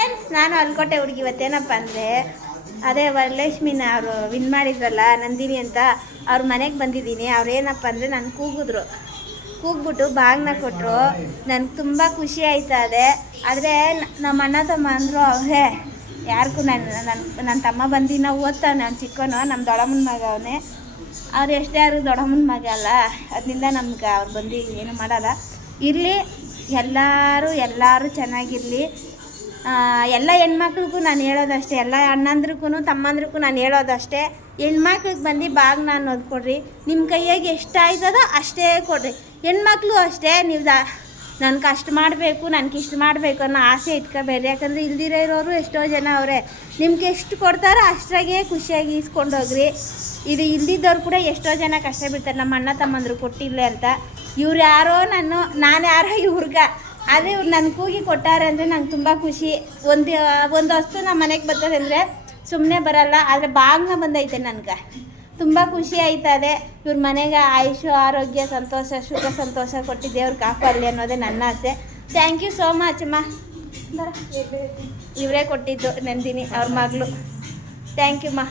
Friends, ನಾನು ಅನ್ಕೊಟ್ಟೆ ಹುಡುಗಿ ಇವತ್ತೇನಪ್ಪ ಅಂದರೆ ಅದೇ ವರಲಕ್ಷ್ಮಿನ ಅವರು ವಿನ್ ಮಾಡಿದ್ರಲ್ಲ ನಂದಿನಿ ಅಂತ, ಅವ್ರ ಮನೆಗೆ ಬಂದಿದ್ದೀನಿ. ಅವ್ರು ಏನಪ್ಪ ಅಂದರೆ ನಾನು ಕೂಗ್ಬಿಟ್ಟು ಬಾಗ್ನ ಕೊಟ್ಟರು. ನನಗೆ ತುಂಬ ಖುಷಿ ಆಯ್ತದೆ. ಆದರೆ ನಮ್ಮ ಅಣ್ಣ ತಮ್ಮ ಅಂದರು ಅವರೇ ಯಾರಿಗೂ ನನ್ನ ತಮ್ಮ ಬಂದು ನಾವು ಓದ್ತಾವೆ, ನಾನು ಚಿಕ್ಕವನು, ನಮ್ಮ ದೊಡ್ಡಮ್ಮನ ಮಗ ಅವನೇ. ಅವ್ರು ಎಷ್ಟೇ ಯಾರು ದೊಡ್ಡಮ್ಮನ ಮಗ ಅಲ್ಲ, ಅದರಿಂದ ನಮ್ಗೆ ಅವ್ರು ಬಂದು ಏನು ಮಾಡಲ್ಲ. ಇರಲಿ, ಎಲ್ಲರೂ ಚೆನ್ನಾಗಿರಲಿ. ಎಲ್ಲ ಹೆಣ್ಮಕ್ಳಿಗೂ ನಾನು ಹೇಳೋದಷ್ಟೇ, ಎಲ್ಲ ಅಣ್ಣಂದ್ರಿಗೂ ತಮ್ಮಂದ್ರಿಗೂ ನಾನು ಹೇಳೋದಷ್ಟೇ, ಹೆಣ್ಮಕ್ಳಿಗೆ ಬಂದು ಬಾಗ್ನ ಅನ್ನೋದು ಕೊಡ್ರಿ. ನಿಮ್ಮ ಕೈಯಾಗೆ ಎಷ್ಟು ಆಯ್ತದೋ ಅಷ್ಟೇ ಕೊಡ್ರಿ. ಹೆಣ್ಮಕ್ಳು ಅಷ್ಟೇ, ನೀವು ನನಗೆ ಅಷ್ಟು ಮಾಡಬೇಕು, ನನಗೆ ಇಷ್ಟು ಮಾಡಬೇಕು ಅನ್ನೋ ಆಸೆ ಇಟ್ಕೋಬೇಡ್ರಿ. ಯಾಕಂದರೆ ಇಲ್ದಿರೋ ಇರೋರು ಎಷ್ಟೋ ಜನ ಅವರೇ. ನಿಮ್ಗೆ ಎಷ್ಟು ಕೊಡ್ತಾರೋ ಅಷ್ಟಾಗೆ ಖುಷಿಯಾಗಿ ಈಸ್ಕೊಂಡೋಗ್ರಿ. ಇದು ಇಲ್ದಿದ್ದವ್ರು ಕೂಡ ಎಷ್ಟೋ ಜನ ಕಷ್ಟ ಬಿಡ್ತಾರೆ, ನಮ್ಮ ಅಣ್ಣ ತಮ್ಮಂದರು ಕೊಟ್ಟಿಲ್ಲ ಅಂತ. ಇವ್ರು ಯಾರೋ ನಾನು ಯಾರೋ ಇವ್ರಿಗೆ, ಆದರೆ ಇವ್ರು ನನ್ನ ಕೂಗಿ ಕೊಟ್ಟಾರೆ ಅಂದರೆ ನಂಗೆ ತುಂಬ ಖುಷಿ. ಒಂದು ವಸ್ತು ನಮ್ಮ ಮನೆಗೆ ಬರ್ತದೆ ಅಂದರೆ ಸುಮ್ಮನೆ ಬರಲ್ಲ, ಆದರೆ ಬಾಗ್ನ ಬಂದೈತೆ. ನನಗೆ ತುಂಬ ಖುಷಿ ಆಯ್ತದೆ. ಇವ್ರ ಮನೆಗೆ ಆಯುಷು, ಆರೋಗ್ಯ, ಸಂತೋಷ, ಸುಖ ಸಂತೋಷ ಕೊಟ್ಟು ದೇವ್ರು ಕಾಪಾಡಲಿ ಅನ್ನೋದೇ ನನ್ನ ಆಸೆ. ಥ್ಯಾಂಕ್ ಯು ಸೋ ಮಚ್ ಅಮ್ಮ. ಇವರೇ ಕೊಟ್ಟಿದ್ದು ನಂದಿನಿ ಅವ್ರ ಮಗಳು. ಥ್ಯಾಂಕ್ ಯು ಅಮ್ಮ.